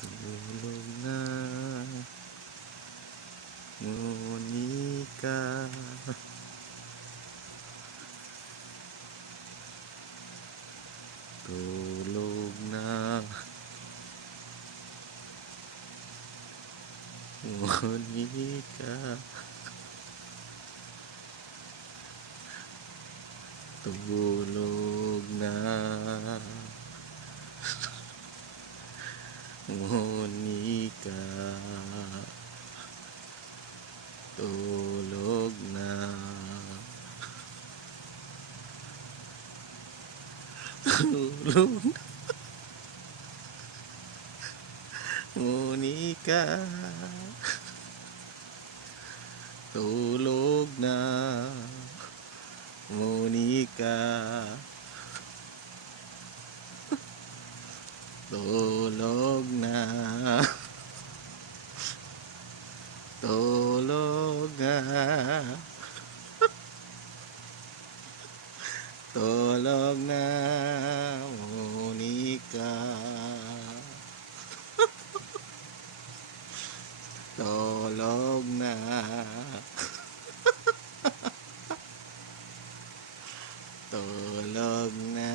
Tulog na, Monica. Tulog na, Monica. Tulog na, Monica. Tulog na. Tulog na, Monica. Tulog na, Monica. Tulog na. Tulog na. Tulog na, Monica. Tulog na. Tulog na.